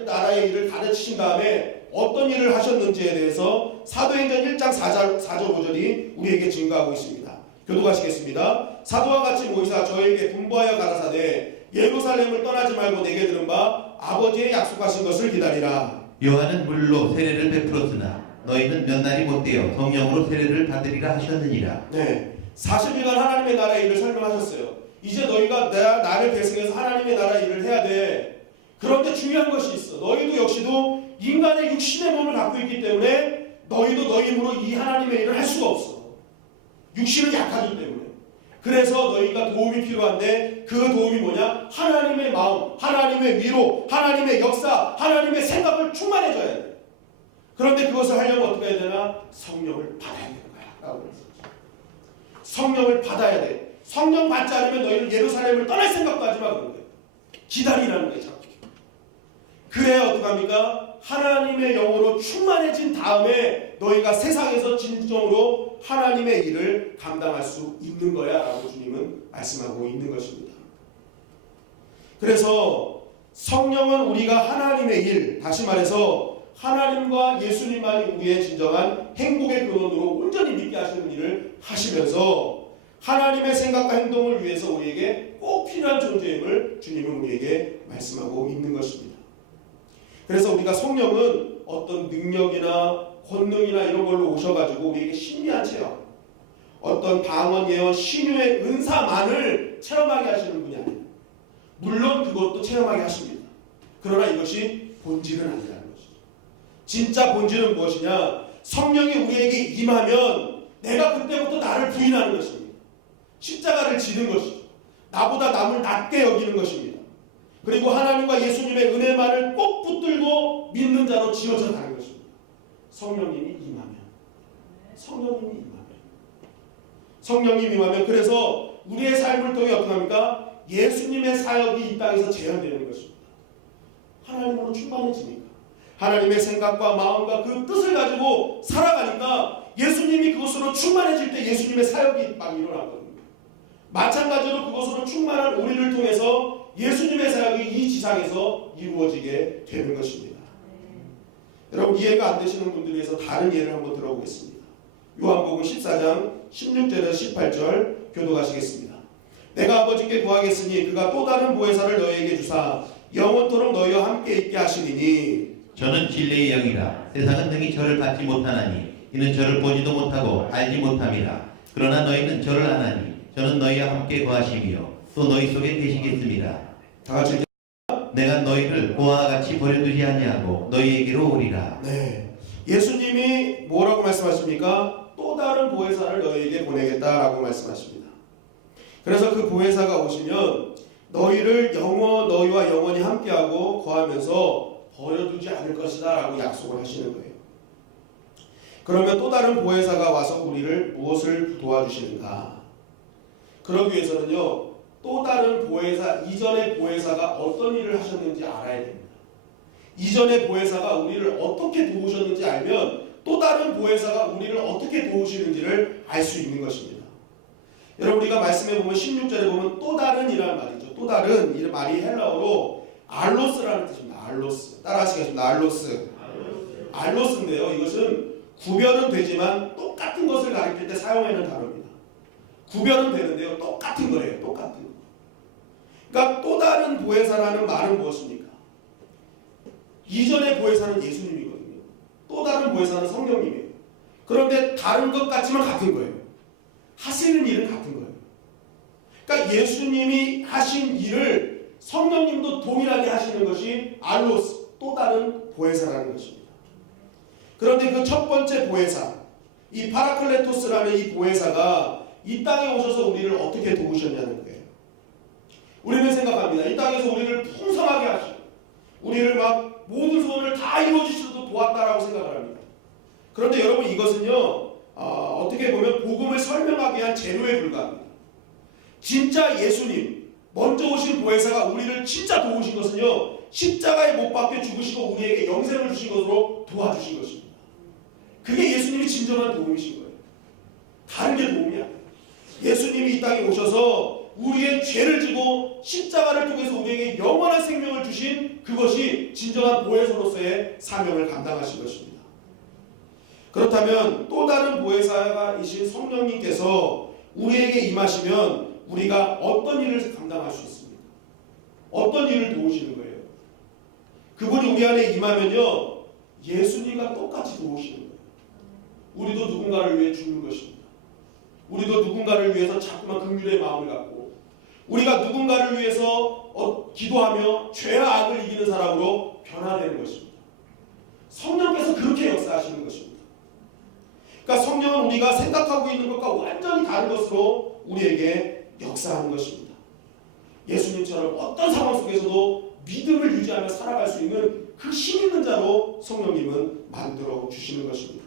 나라의 일을 가르치신 다음에 어떤 일을 하셨는지에 대해서 사도행전 1장 4절 5절이 우리에게 증거하고 있습니다. 교독하시겠습니다. 사도와 같이 모이사 저에게 분부하여 가라사대 예루살렘을 떠나지 말고 내게 들은 바 아버지의 약속하신 것을 기다리라. 요한은 물로 세례를 베풀었으나 너희는 몇 날이 못되어 성령으로 세례를 받으리라 하셨느니라. 네, 40일간 하나님의 나라의 일을 설명하셨어요. 이제 너희가 나를 계승해서 하나님의 나라 일을 해야 돼. 그런데 중요한 것이 있어. 너희도 역시도 인간의 육신의 몸을 갖고 있기 때문에 너희도 너희 힘으로 이 하나님의 일을 할 수가 없어. 육신은 약하기 때문에. 그래서 너희가 도움이 필요한데 그 도움이 뭐냐? 하나님의 마음, 하나님의 위로, 하나님의 역사, 하나님의 생각을 충만해줘야 돼. 그런데 그것을 하려면 어떻게 해야 되나? 성령을 받아야 되는 거야 라고 그랬어요. 성령을 받아야 돼. 성령 받지 않으면 너희는 예루살렘을 떠날 생각도 하지 마 그런 거예요. 기다리라는 거예요. 자꾸. 그래야 어떡합니까? 하나님의 영으로 충만해진 다음에 너희가 세상에서 진정으로 하나님의 일을 감당할 수 있는 거야 라고 주님은 말씀하고 있는 것입니다. 그래서 성령은 우리가 하나님의 일, 다시 말해서 하나님과 예수님만이 우리의 진정한 행복의 근원으로 온전히 믿게 하시는 일을 하시면서 하나님의 생각과 행동을 위해서 우리에게 꼭 필요한 존재임을 주님은 우리에게 말씀하고 있는 것입니다. 그래서 우리가 성령은 어떤 능력이나 권능이나 이런 걸로 오셔가지고 우리에게 신비한 체험, 어떤 방언, 예언, 신유의 은사만을 체험하게 하시는 분이 아니에요. 물론 그것도 체험하게 하십니다. 그러나 이것이 본질은 아니라는 것이죠. 진짜 본질은 무엇이냐? 성령이 우리에게 임하면 내가 그때부터 나를 부인하는 것입니다. 십자가를 지는 것이죠. 나보다 남을 낮게 여기는 것입니다. 그리고 하나님과 예수님의 은혜만을 꼭 붙들고 믿는 자로 지어져 가는 것입니다. 성령님이 임하면. 성령님이 임하면 그래서 우리의 삶을 통해 어떻게 합니까? 예수님의 사역이 이 땅에서 재현되는 것입니다. 하나님으로 충만해지니까, 하나님의 생각과 마음과 그 뜻을 가지고 살아가니까 예수님이 그것으로 충만해질 때 예수님의 사역이 막 일어나거든요. 마찬가지로 그것으로 충만한 우리를 통해서 예수님의 사역이 이 지상에서 이루어지게 되는 것입니다. 여러분, 이해가 안 되시는 분들 위해서 다른 예를 한번 들어보겠습니다. 요한복음 14장 16절에서 18절 교독하시겠습니다. 내가 아버지께 구하겠으니 그가 또 다른 보혜사를 너희에게 주사 영원토록 너희와 함께 있게 하시리니 저는 진리의 영이라 세상은 능히 저를 받지 못하나니 이는 저를 보지도 못하고 알지 못함이라. 그러나 너희는 저를 아나니 저는 너희와 함께 거하시며 또 너희 속에 계시겠습니다. 다 같이 내가 너희를 고아와 같이 버려두지 아니하고 너희에게로 오리라. 네, 예수님이 뭐라고 말씀하십니까? 또 다른 보혜사를 너희에게 보내겠다라고 말씀하십니다. 그래서 그 보혜사가 오시면 너희와 영원히 함께하고 거하면서 버려두지 않을 것이다 라고 약속을 하시는 거예요. 그러면 또 다른 보혜사가 와서 우리를 무엇을 도와주시는가? 그러기 위해서는요, 또 다른 보혜사, 이전의 보혜사가 어떤 일을 하셨는지 알아야 됩니다. 이전의 보혜사가 우리를 어떻게 도우셨는지 알면 또 다른 보혜사가 우리를 어떻게 도우시는지를 알 수 있는 것입니다. 여러분, 우리가 말씀해 보면 16절에 보면 또 다른 이라는 말이죠. 또 다른 이 말이 헬라어로 알로스라는 뜻입니다. 알로스. 따라하시겠습니다. 알로스. 알로스인데요, 이것은 구별은 되지만 똑같은 것을 가리킬 때 사용하는 단어입니다. 구별은 되는데요, 똑같은 거예요. 똑같은 거. 그러니까 또 다른 보혜사라는 말은 무엇입니까? 이전의 보혜사는 예수님이거든요. 또 다른 보혜사는 성령님이에요. 그런데 다른 것 같지만 같은 거예요. 하시는 일은 같은 거예요. 그러니까 예수님이 하신 일을 성령님도 동일하게 하시는 것이 알로스, 또 다른 보혜사라는 것입니다. 그런데 그 첫 번째 보혜사, 이 파라클레토스라는 이 보혜사가 이 땅에 오셔서 우리를 어떻게 도우셨냐는 거예요. 우리는 생각합니다. 이 땅에서 우리를 풍성하게 하시고 우리를 막 모든 소원을 다 이루어주셔도 도왔다라고 생각을 합니다. 그런데 여러분, 이것은요, 어떻게 보면 복음을 설명하기 위한 재료에 불과합니다. 진짜 예수님, 먼저 오신 보혜사가 우리를 진짜 도우신 것은요, 십자가에 못 박혀 죽으시고 우리에게 영생을 주신 것으로 도와주신 것입니다. 그게 예수님이 진정한 도움이신 거예요. 다른 게 도움이 아니에요. 예수님이 이 땅에 오셔서 우리의 죄를 지고 십자가를 통해서 우리에게 영원한 생명을 주신 그것이 진정한 보혜사로서의 사명을 감당하신 것입니다. 그렇다면 또 다른 보혜사이신 성령님께서 우리에게 임하시면 우리가 어떤 일을 감당할 수 있습니까? 어떤 일을 도우시는 거예요? 그분이 우리 안에 임하면요, 예수님과 똑같이 도우시는 거예요. 우리도 누군가를 위해 죽는 것입니다. 우리도 누군가를 위해서 자꾸만 긍휼의 마음을 갖고 우리가 누군가를 위해서 기도하며 죄와 악을 이기는 사람으로 변화되는 것입니다. 성령께서 그렇게 역사하시는 것입니다. 그러니까 성령은 우리가 생각하고 있는 것과 완전히 다른 것으로 우리에게 역사하는 것입니다. 예수님처럼 어떤 상황 속에서도 믿음을 유지하며 살아갈 수 있는 그 힘 있는 자로 성령님은 만들어 주시는 것입니다.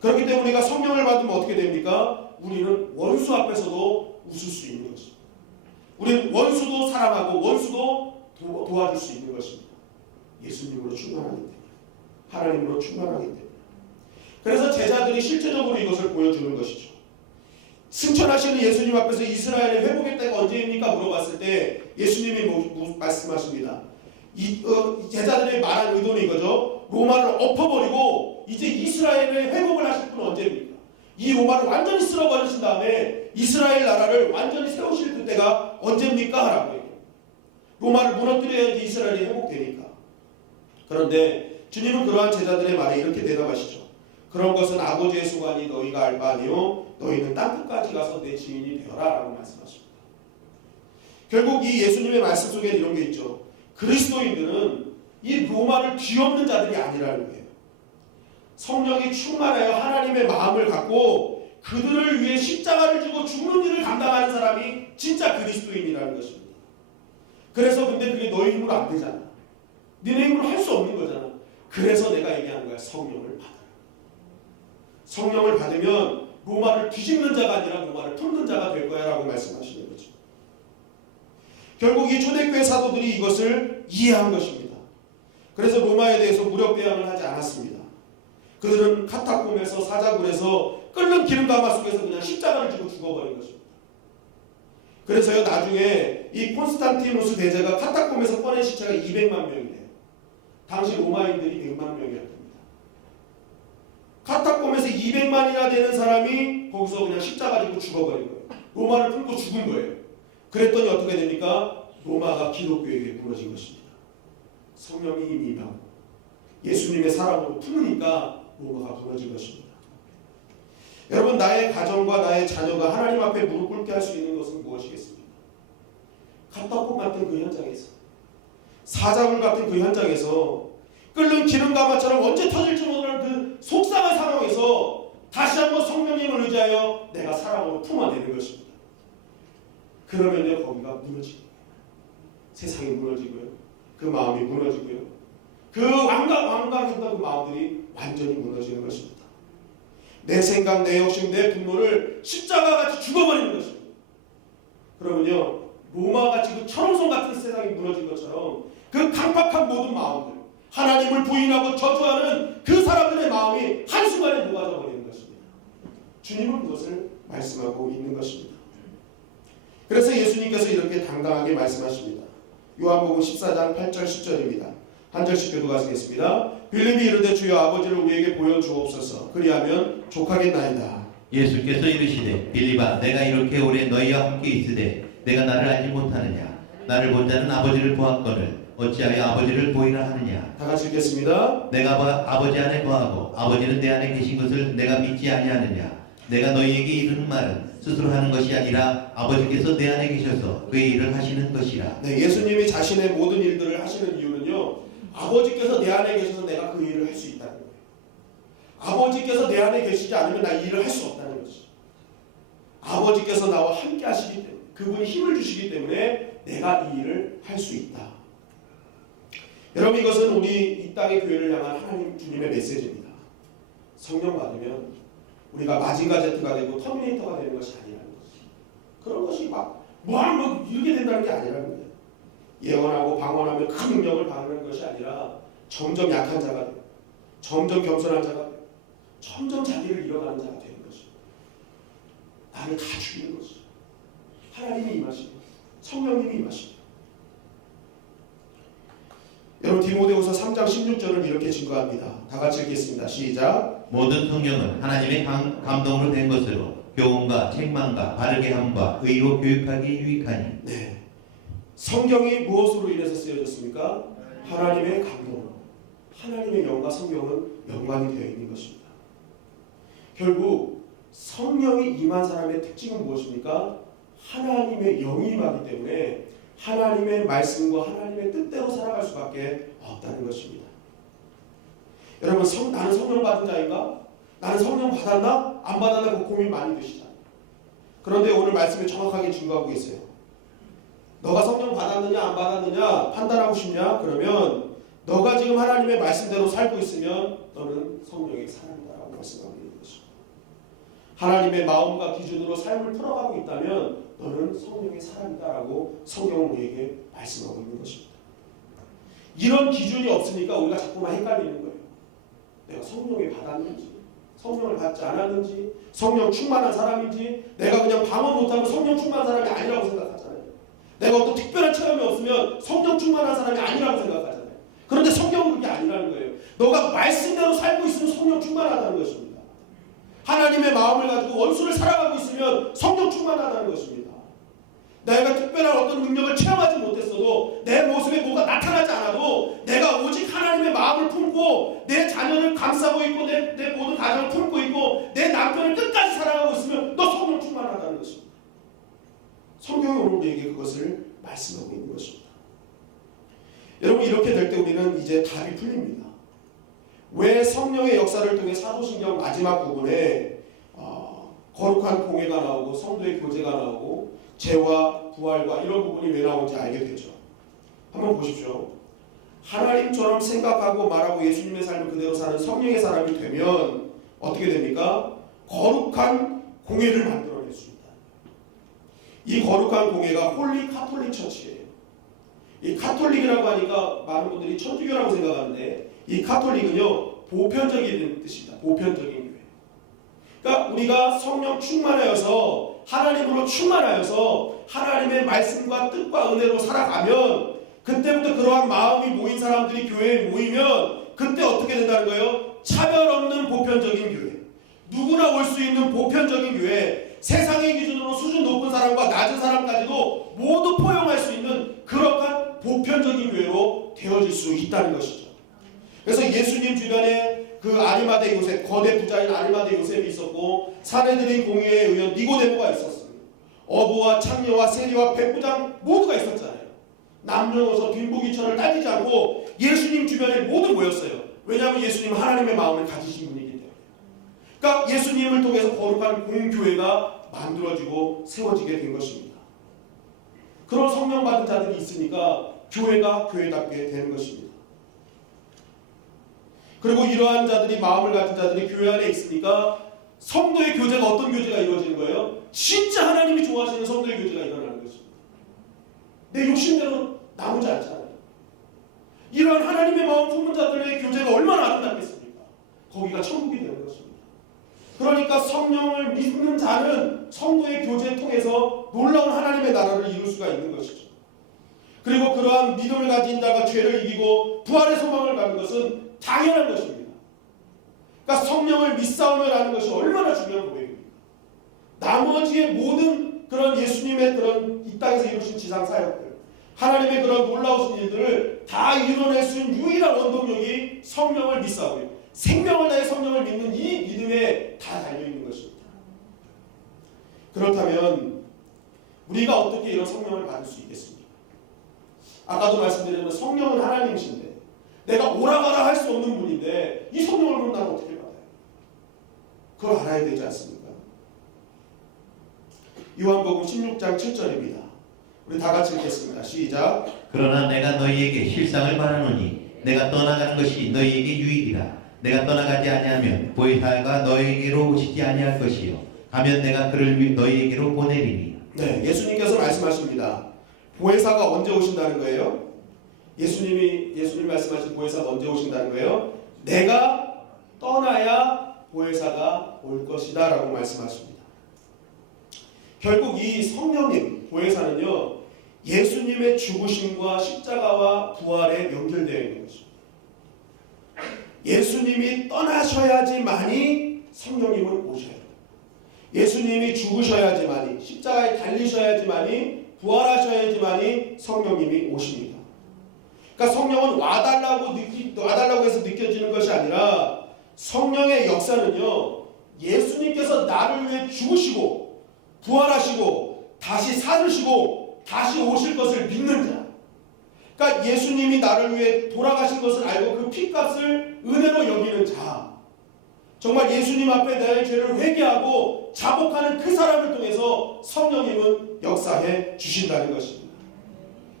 그렇기 때문에 우리가 성령을 받으면 어떻게 됩니까? 우리는 원수 앞에서도 웃을 수 있는 것입니다. 우리는 원수도 사랑하고 원수도 도와줄 수 있는 것입니다. 예수님으로 충만하기 때문에, 하나님으로 충만하기 때문에. 그래서 제자들이 실제적으로 이것을 보여주는 것이죠. 승천하시는 예수님 앞에서 이스라엘의 회복의 때가 언제입니까? 물어봤을 때 예수님이 말씀하십니다. 제자들의 말한 의도는 이거죠. 로마를 엎어버리고 이제 이스라엘의 회복을 하실 분은 언제입니까? 이 로마를 완전히 쓸어버리신 다음에 이스라엘 나라를 완전히 세우실 그때가 언제입니까? 하라고 얘기해요. 로마를 무너뜨려야지 이스라엘이 회복되니까. 그런데 주님은 그러한 제자들의 말에 이렇게 대답하시죠. 그런 것은 아버지의 소관이 너희가 알 바 아니요 너희는 땅끝까지 가서 내 증인이 되어라 라고 말씀하십니다. 결국 이 예수님의 말씀 속에 이런 게 있죠. 그리스도인들은 이 로마를 뒤엎는 자들이 아니라는 거예요. 성령이 충만하여 하나님의 마음을 갖고 그들을 위해 십자가를 지고 죽는 일을 감당하는 사람이 진짜 그리스도인이라는 것입니다. 그래서 근데 그게 너희 힘으로 안 되잖아. 너네 힘으로 할 수 없는 거잖아. 그래서 내가 얘기하는 거야. 성령을 받아라. 성령을 받으면 로마를 뒤집는 자가 아니라 로마를 품는 자가 될 거야 라고 말씀하시는 거죠. 결국 이 초대교회 사도들이 이것을 이해한 것입니다. 그래서 로마에 대해서 무력 대항을 하지 않았습니다. 그들은 카타콤에서 사자굴에서 끓는 기름가마 속에서 그냥 십자가를 지고 죽어버린 것입니다. 그래서요 나중에 이 콘스탄티누스 대제가 카타콤에서 꺼낸 시체가 200만 명이래요. 당시 로마인들이 100만 명이었답니다. 카타콤에서 200만이나 되는 사람이 거기서 그냥 십자가 지고 죽어버린 거예요. 로마를 품고 죽은 거예요. 그랬더니 어떻게 됩니까? 로마가 기독교에게 무너진 것입니다. 성령이 임하고 예수님의 사랑으로 품으니까 로마가 무너진 것입니다. 여러분, 나의 가정과 나의 자녀가 하나님 앞에 무릎 꿇게 할 수 있는 것은 무엇이겠습니까? 카타콤 같은 그 현장에서, 사자굴 같은 그 현장에서, 끓는 기름가마처럼 언제 터질지 모르는 그 속상한 상황에서 다시 한번 성령님을 의지하여 내가 사랑으로 품어내는 것입니다. 그러면요 거기가 무너지고, 세상이 무너지고요, 그 마음이 무너지고요, 그 완강했던 그 마음들이 완전히 무너지는 것입니다. 내 생각, 내 욕심, 내 분노를 십자가같이 죽어버리는 것입니다. 그러면요 로마같이 그 철옹성 같은 세상이 무너진 것처럼 그 강팍한 모든 마음들, 하나님을 부인하고 저주하는 그 사람들의 마음이 한순간에 녹아져 버리는 것입니다. 주님은 그것을 말씀하고 있는 것입니다. 그래서 예수님께서 이렇게 당당하게 말씀하십니다. 요한복음 14장 8절 10절입니다. 한 절씩 교독하시겠습니다. 빌립이 이르되 주여 아버지를 우리에게 보여주옵소서. 그리하면 족하겠나이다. 예수께서 이르시되 빌립아 내가 이렇게 오래 너희와 함께 있으되 내가 나를 알지 못하느냐? 나를 본 자는 아버지를 보았거늘 어찌하여 아버지를 보이라 하느냐? 다 같이 읽겠습니다. 내가 아버지 안에 거하고 아버지는 내 안에 계신 것을 내가 믿지 아니하느냐? 내가 너희에게 이르는 말은 스스로 하는 것이 아니라 아버지께서 내 안에 계셔서 그의 일을 하시는 것이라. 네, 예수님이 자신의 모든 일들을 하시는 이유는요, 아버지께서 내 안에 계셔서 내가 그 일을 할 수 있다는 거예요. 아버지께서 내 안에 계시지 않으면 나 이 일을 할 수 없다는 것이죠. 아버지께서 나와 함께 하시기 때문에, 그분이 힘을 주시기 때문에 내가 이 일을 할 수 있다. 여러분, 이것은 우리 이 땅의 교회를 향한 하나님 주님의 메시지입니다. 성령 받으면 우리가 마징가 제트가 되고 터미네이터가 되는 것이 아니라는 것이죠. 그런 것이 막 뭐하면 이렇게 된다는 게 아니라는 거예요. 예언하고 방언하면 큰 능력을 받는 것이 아니라 점점 약한 자가 되고, 점점 겸손한 자가 되고, 점점 자기를 잃어가는 자가 되는 것이죠. 나를 다 죽이는 것이죠. 하나님이 임하시고 성령님이 임하시고. 여러분, 디모데후서 3장 16절을 이렇게 증거합니다. 다 같이 읽겠습니다. 시작. 모든 성령은 하나님의 감동으로 된 것으로 교훈과 책망과 바르게 함과 의로 교육하기 유익하니. 네, 성경이 무엇으로 인해서 쓰여졌습니까? 하나님의 감동, 하나님의 영과 성경은 연관이 되어 있는 것입니다. 결국 성령이 임한 사람의 특징은 무엇입니까? 하나님의 영이 임하기 때문에 하나님의 말씀과 하나님의 뜻대로 살아갈 수밖에 없다는 것입니다. 여러분, 나는 성령 받은 자인가? 나는 성령 받았나? 안 받았나? 그 고민 많이 되시잖아요. 그런데 오늘 말씀을 정확하게 증거하고 계세요. 너가 성령 받았느냐 안 받았느냐 판단하고 싶냐? 그러면 너가 지금 하나님의 말씀대로 살고 있으면 너는 성령의 사람이다라고 말씀하고 있는 것입니다. 하나님의 마음과 기준으로 삶을 풀어가고 있다면 너는 성령의 사람이다라고 성경은 우리에게 말씀하고 있는 것입니다. 이런 기준이 없으니까 우리가 자꾸만 헷갈리는 거예요. 내가 성령을 받았는지, 성령을 받지 않았는지, 성령 충만한 사람인지, 내가 그냥 방언 못하면 성령 충만한 사람이 아니라고 생각하잖아요. 내가 어떤 특별한 체험이 없으면 성령 충만한 사람이 아니라고 생각하잖아요. 그런데 성경은 그게 아니라는 거예요. 너가 말씀대로 살고 있으면 성령 충만하다는 것입니다. 하나님의 마음을 가지고 원수를 사랑하고 있으면 성령 충만하다는 것입니다. 내가 특별한 어떤 능력을 체험하지 못했어도, 내 모습에 뭐가 나타나지 않아도 내가 오직 하나님의 마음을 품고 내 자녀를 감싸고 있고 내 모든 가정을 품고 있고 내 남편을 끝까지 사랑하고 있으면 너 성령 충만하다는 것입니다. 성경이 오늘 우리에게 그것을 말씀하고 있는 것입니다. 여러분, 이렇게 될 때 우리는 이제 답이 풀립니다. 왜 성령의 역사를 통해 사도신경 마지막 부분에 거룩한 공예가 나오고 성도의 교제가 나오고 죄와 부활과 이런 부분이 왜 나오는지 알게 되죠. 한번 보십시오. 하나님처럼 생각하고 말하고 예수님의 삶을 그대로 사는 성령의 사람이 되면 어떻게 됩니까? 거룩한 공예를 만들어낼 수 있다. 이 거룩한 공예가 홀리 카톨릭 처치예요. 이 카톨릭이라고 하니까 많은 분들이 천주교라고 생각하는데 이 카톨릭은요 보편적인 뜻입니다. 보편적인 교회. 그러니까 우리가 성령 충만하여서 하나님으로 충만하여서 하나님의 말씀과 뜻과 은혜로 살아가면 그때부터 그러한 마음이 모인 사람들이 교회에 모이면 그때 어떻게 된다는 거예요? 차별 없는 보편적인 교회. 누구나 올 수 있는 보편적인 교회. 세상의 기준으로 수준 높은 사람과 낮은 사람까지도 모두 포용할 수 있는 그러한 보편적인 교회로 되어질 수 있다는 것이죠. 그래서 예수님 주변에 그 아리마대 요셉, 거대 부자인 아리마대 요셉이 있었고 사내들인 공의회에 의원 니고데모가 있었습니다. 어부와 창녀와 세리와 백부장 모두가 있었잖아요. 남녀노소 빈부귀천을 따지지 않고 예수님 주변에 모두 모였어요. 왜냐하면 예수님은 하나님의 마음을 가지신 분이기 때문에. 그러니까 예수님을 통해서 거룩한 공교회가 만들어지고 세워지게 된 것입니다. 그런 성령 받은 자들이 있으니까 교회가 교회답게 되는 것입니다. 그리고 이러한 자들이 마음을 가진 자들이 교회 안에 있으니까 성도의 교제가 어떤 교제가 이루어지는 거예요? 진짜 하나님이 좋아하시는 성도의 교제가 일어나는 것입니다. 내 욕심대로 나오지 않잖아요. 이러한 하나님의 마음 품은 자들의 교제가 얼마나 아름답겠습니까? 거기가 천국이 되는 것입니다. 그러니까 성령을 믿는 자는 성도의 교제를 통해서 놀라운 하나님의 나라를 이룰 수가 있는 것이죠. 그리고 그러한 믿음을 가진 자가 죄를 이기고 부활의 소망을 갖는 것은 당연한 것입니다. 그러니까 성령을 믿사오며 라는 것이 얼마나 중요한 고백입니다. 나머지의 모든 그런 예수님의 그런 이 땅에서 이루신 지상 사역들, 하나님의 그런 놀라우신 일들을 다 이뤄낼 수 있는 유일한 원동력이 성령을 믿사오며 생명을 다해 성령을 믿는 이 믿음에 다 달려있는 것입니다. 그렇다면 우리가 어떻게 이런 성령을 받을 수 있겠습니까? 아까도 말씀드렸지만 성령은 하나님이신데 내가 오라가라 할 수 없는 분인데 이 성령을 그럼 나는 어떻게 받아요? 그걸 알아야 되지 않습니까? 요한복음 16장 7절입니다. 우리 다 같이 읽겠습니다. 시작. 그러나 내가 너희에게 실상을 말하노니 내가 떠나가는 것이 너희에게 유익이라. 내가 떠나가지 아니하면 보혜사가 너희에게로 오시지 아니할 것이요 가면 내가 그를 너희에게로 보내리니. 네, 예수님께서 말씀하십니다. 보혜사가 언제 오신다는 거예요? 예수님 말씀하신 보혜사가 언제 오신다는 거예요? 내가 떠나야 보혜사가 올 것이다 라고 말씀하십니다. 결국 이 성령님, 보혜사는요 예수님의 죽으심과 십자가와 부활에 연결되어 있는 것입니다. 예수님이 떠나셔야지만이 성령님은 오셔요. 예수님이 죽으셔야지만이, 십자가에 달리셔야지만이, 부활하셔야지만이 성령님이 오십니다. 그러니까 성령은 와달라고 해서 느껴지는 것이 아니라 성령의 역사는요 예수님께서 나를 위해 죽으시고 부활하시고 다시 살으시고 다시 오실 것을 믿는 자, 그러니까 예수님이 나를 위해 돌아가신 것을 알고 그 피값을 은혜로 여기는 자, 정말 예수님 앞에 나의 죄를 회개하고 자복하는 그 사람을 통해서 성령님은 역사해 주신다는 것입니다.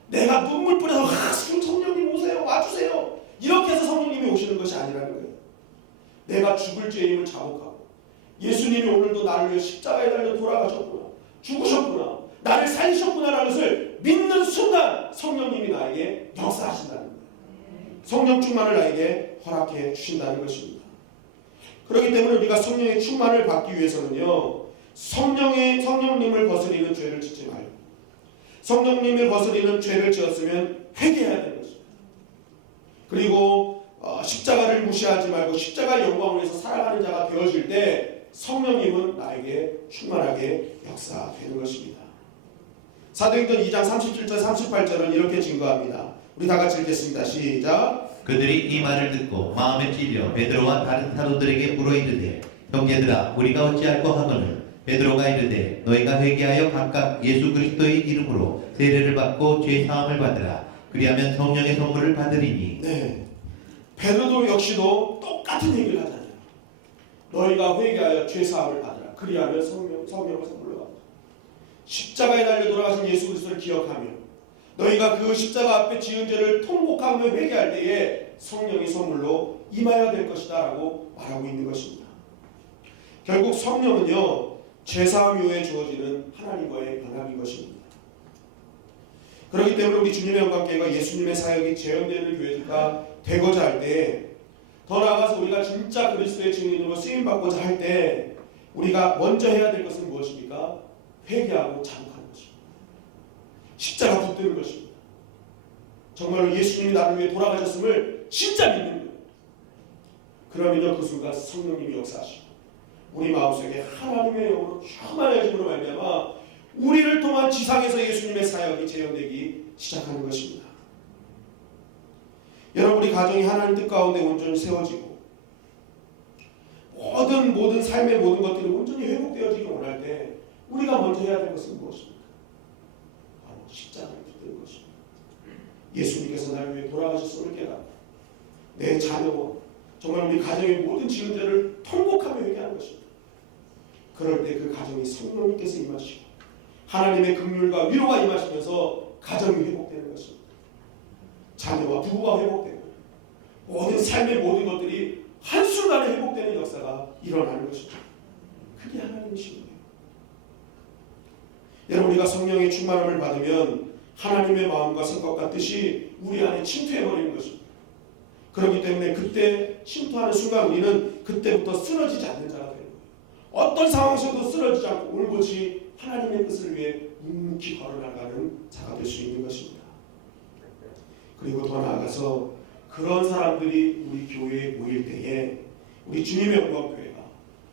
내가 눈물 뿌려서 성령님 오세요, 와주세요 이렇게 해서 성령님이 오시는 것이 아니라는 거예요. 내가 죽을 죄임을 자복하고 예수님이 오늘도 나를 위해 십자가에 달려 돌아가셨구나, 죽으셨구나, 나를 살리셨구나라는 것을 믿는 순간 성령님이 나에게 역사하신다는 거예요. 성령 충만을 나에게 허락해 주신다는 것입니다. 그렇기 때문에 우리가 성령의 충만을 받기 위해서는요 성령님을 거스리는 죄를 짓지 말고 성령님을 거스리는 죄를 지었으면 회개해야 되는 것입니다. 그리고 십자가를 무시하지 말고 십자가의 영광을 위해서 살아가는 자가 되어질 때 성령님은 나에게 충만하게 역사되는 것입니다. 사도행전 2장 37절 38절은 이렇게 증거합니다. 우리 다 같이 읽겠습니다. 시작. 그들이 이 말을 듣고 마음에 찔려 베드로와 다른 사도들에게 물어 이르되 형제들아 우리가 어찌할꼬 하거늘 베드로가 이르되 너희가 회개하여 각각 예수 그리스도의 이름으로 세례를 받고 죄 사함을 받으라. 그리하면 성령의 선물을 받으리니. 네, 베드로 역시도 똑같은 얘기를 하잖아요. 너희가 회개하여 죄 사함을 받으라. 그리하면 성령을 선물로 받으라. 십자가에 달려 돌아가신 예수 그리스도를 기억하며 너희가 그 십자가 앞에 지은 죄를 통곡하며 회개할 때에 성령의 선물로 임하여야 될 것이다 라고 말하고 있는 것입니다. 결국 성령은요 죄사함 이후에 주어지는 하나님과의 연합인 것입니다. 그렇기 때문에 우리 주님의 영광교회가 예수님의 사역이 재현되는 교회가 되고자 할 때, 더 나아가서 우리가 진짜 그리스도의 증인으로 쓰임받고자 할 때 우리가 먼저 해야 될 것은 무엇입니까? 회개하고 자복하는 것입니다. 십자가 붙드는 것입니다. 정말로 예수님이 나를 위해 돌아가셨음을 진짜 믿는 거예요. 그러면요, 그 순간 성령님이 역사하시고 우리 마음속에 하나님의 영으로 충만해짐으로 말미암아 우리를 통한 지상에서 예수님의 사역이 재현되기 시작하는 것입니다. 여러분, 우리 가정이 하나님 뜻 가운데 온전히 세워지고 모든 삶의 모든 것들이 온전히 회복되어지기 원할 때 우리가 먼저 해야 될 것은 무엇입니까? 바로 십자가를 붙드는 것입니다. 예수님께서 나를 위해 돌아가셨음을 깨닫고 내 자녀와 정말 우리 가정의 모든 지은 죄를 통곡하며 회개하는 것입니다. 그럴 때 그 가정이 성령님께서 임하시고 하나님의 긍휼과 위로가 임하시면서 가정이 회복되는 것입니다. 자녀와 부부가 회복되고 모든 삶의 모든 것들이 한순간에 회복되는 역사가 일어나는 것입니다. 그게 하나님이십니다. 여러분, 우리가 성령의 충만함을 받으면 하나님의 마음과 생각과 뜻이 우리 안에 침투해버리는 것입니다. 그렇기 때문에 그때 침투하는 순간 우리는 그때부터 쓰러지지 않는 자가 되는 거예요. 어떤 상황 속에도 쓰러지지 않고 올곧이 하나님의 뜻을 위해 묵묵히 걸어나가는 자가 될 수 있는 것입니다. 그리고 더 나아가서 그런 사람들이 우리 교회에 모일 때에 우리 주님의 영광교회가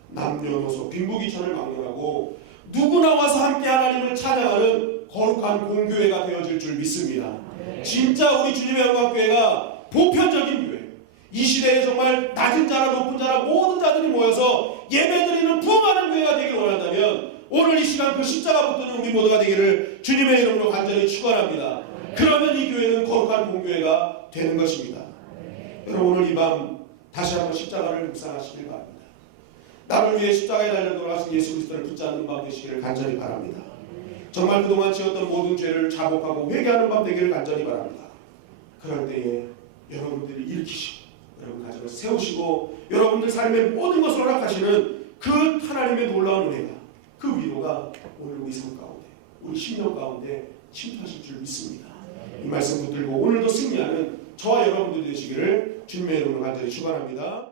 남녀노소 빈부귀천을 막론하고 누구나 와서 함께 하나님을 찬양하는 거룩한 공교회가 되어질 줄 믿습니다. 진짜 우리 주님의 영광교회가 보편적인 교회, 이 시대에 정말 낮은 자나 높은 자나 모든 자들이 모여서 예배드리는 부흥하는 교회가 되길 원한다면 오늘 이 시간 그 십자가 붙드는 우리 모두가 되기를 주님의 이름으로 간절히 축원합니다. 그러면 이 교회는 거룩한 공교회가 되는 것입니다. 여러분, 오늘 이 밤 다시 한번 십자가를 묵상하시길 바랍니다. 나를 위해 십자가에 달려 돌아가신 예수 그리스도를 붙잡는 밤 되시기를 간절히 바랍니다. 정말 그동안 지었던 모든 죄를 자복하고 회개하는 밤 되기를 간절히 바랍니다. 그럴 때에 여러분들이 일으키시고 여러분 가정을 세우시고 여러분들 삶의 모든 것을 허락하시는 그 하나님의 놀라운 은혜가, 그 위로가 오늘 우리 삶 가운데, 우리 심령 가운데 침투하실 줄 믿습니다. 이 말씀 붙들고 오늘도 승리하는 저와 여러분들 되시기를 주님의 이름으로 간절히 축원합니다.